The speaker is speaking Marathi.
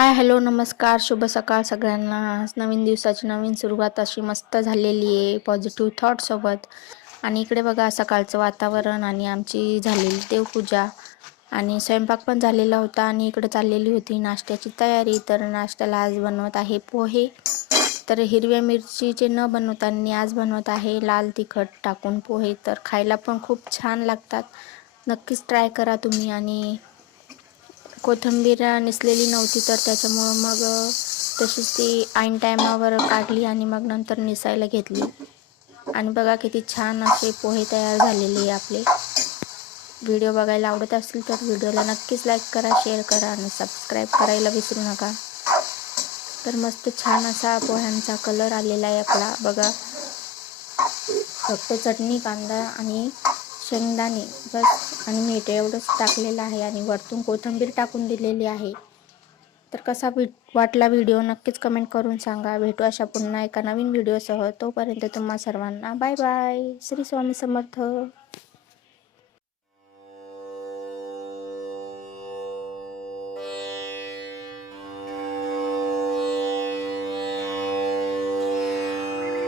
हाय, हॅलो, नमस्कार, शुभ सकाळ सगळ्यांना. आज नवीन दिवसाची नवीन सुरुवात अशी मस्त झालेली आहे पॉझिटिव्ह थॉट सोबत. आणि इकडे बघा सकाळचं वातावरण आणि आमची झालेली देवपूजा आणि स्वयंपाक पण झालेला होता आणि इकडे चाललेली होती नाश्त्याची तयारी. तर नाश्त्याला आज बनवत आहे पोहे. तर हिरव्या मिरचीचे न बनवताना आज बनवत आहे लाल तिखट टाकून पोहे. तर खायला पण खूप छान लागतात. नक्कीच ट्राय करा तुम्ही. आणि कोथिंबीर निसलेली नव्हती तर त्याच्यामुळं मग तशीच ती ऐन टायमावर काढली आणि मग नंतर निसायला घेतली. आणि बघा किती छान असे पोहे तयार झालेले आपले. व्हिडिओ बघायला आवडत असेल तर व्हिडिओला नक्कीच लाईक करा, शेअर करा आणि सबस्क्राईब करायला विसरू नका. तर मस्त छान असा पोह्यांचा कलर आलेला आहे आपला बघा. फक्त चटणी, कांदा आणि शेंगदाणे बस आणि मीठ एवढंच टाकलेलं आहे आणि वरतून कोथिंबीर टाकून दिलेली आहे. तर कसा वाटला व्हिडिओ नक्कीच कमेंट करून सांगा. भेटू अशा पुन्हा एका नवीन व्हिडिओसह. तोपर्यंत तुम्हा सर्वांना बाय बाय. श्री स्वामी समर्थ.